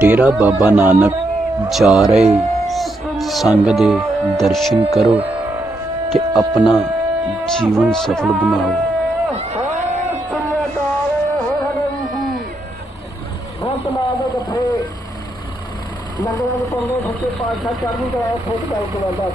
ਡੇਰਾ ਬਾਬਾ ਨਾਨਕ ਜਾ ਰਹੇ ਸੰਗ ਦੇ ਦਰਸ਼ਨ ਕਰੋ ਤੇ ਆਪਣਾ ਜੀਵਨ ਸਫਲ ਬਣਾਓ। ਲੰਗਰਾਂ ਦੇ ਪੰਗੇ ਸੱਚੇ ਪਾਤਸ਼ਾਹ ਚੜ੍ਹਦੀ ਕਲਾ ਖੁਦ ਕਰ ਕਮਾਂਦਾ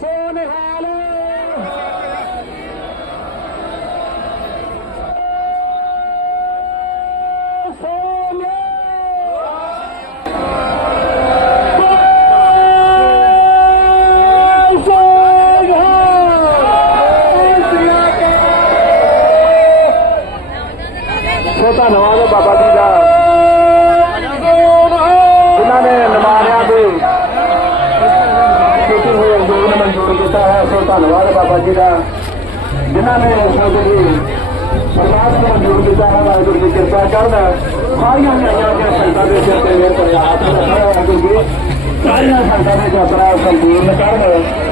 ਸੋਨਹਾਲ ਧੰਨਵਾਦ ਹੈ ਬਾਬਾ ਜੀ ਦਾ। ਜਿਨ੍ਹਾਂ ਨੇ ਨਮਾਰਿਆਂ ਦੇ ਛੋਟੇ ਹੋਏ ਅੰਦੋਲਨ ਨੂੰ ਮਨਜ਼ੂਰ ਕੀਤਾ ਹੈ, ਸੋ ਧੰਨਵਾਦ ਬਾਬਾ ਜੀ ਦਾ। ਜਿਨ੍ਹਾਂ ਨੇ ਸੋਚੇ ਜੀ ਸਰਕਾਰ ਨੂੰ ਮਨਜ਼ੂਰ ਕੀਤਾ ਹੈ, ਵਾਹਿਗੁਰੂ ਦੀ ਕਿਰਪਾ ਕਰਨ। ਸਾਰੀਆਂ ਨਿਆਂਆਂ ਦੇ ਸੰਤਾਂ ਦੇ ਸਿਰ ਤੇ ਮੇਰ ਕਰਿਆ ਹੱਥ ਵਾਹਿਗੁਰੂ ਜੀ। ਸਾਰੀਆਂ ਸੰਤਾਂ ਦੇ ਯਾਤਰਾ ਸੰਪੂਰਨ ਕਰਨ।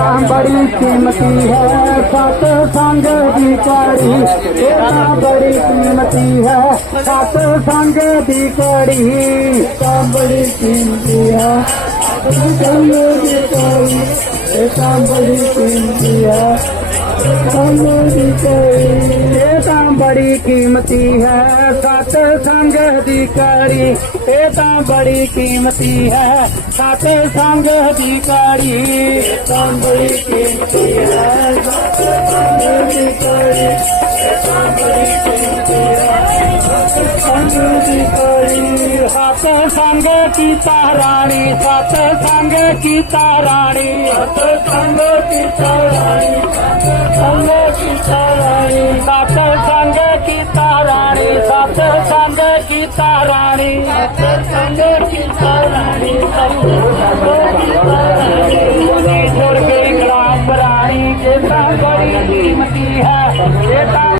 माता बड़ी कीमती है, सत संग दी कड़ी माता बड़ी कीमती है, सत संग दी कड़ी माता बड़ी कीमती है बड़ी कीमती है संग बड़ी कीमती है ਦੀ ਕੜੀ ਇਹ ਤਾਂ ਬੜੀ ਕੀਮਤੀ ਹੈ ਸੰਗ ਦੀ ਕੜੀ ਇਹ ਤਾਂ ਬੜੀ ਕੀਮਤੀ ਹੈ ਸਤ ਸੰਗ ਦੀ ਕੜੀ ਇਹ ਤਾਂ ਬੜੀ ਕੀਮਤੀ ਹੈ ਸਤ ਸੰਗ ਦੀ ਕੜੀ ਇਹ ਤਾਂ ਬੜੀ ਕੀਮਤੀ ਹੈ ਸਤ ਸੰਗ ਦੀ ਕੜੀ ਇਹ ਤਾਂ ਬੜੀ ਕੀਮਤੀ ਹੈ ਸਤ ਸੰਗ ਦੀ ਕੜੀ ਸਤ ਸੰਗ ਕੀਤਾ ਰਾਣੀ ਸਤ ਸੰਗ ਕੀਤਾ ਰਾਣੀ ਸਤ ਸੰਗ ਕੀਤਾ ਰਾਣੀ ਸਤ ਸੰਗ ਕੀਤਾ ਰਾਣੀ ਸਤ गीता रानी गीता रानी के रानी गीता बड़ी कीमती है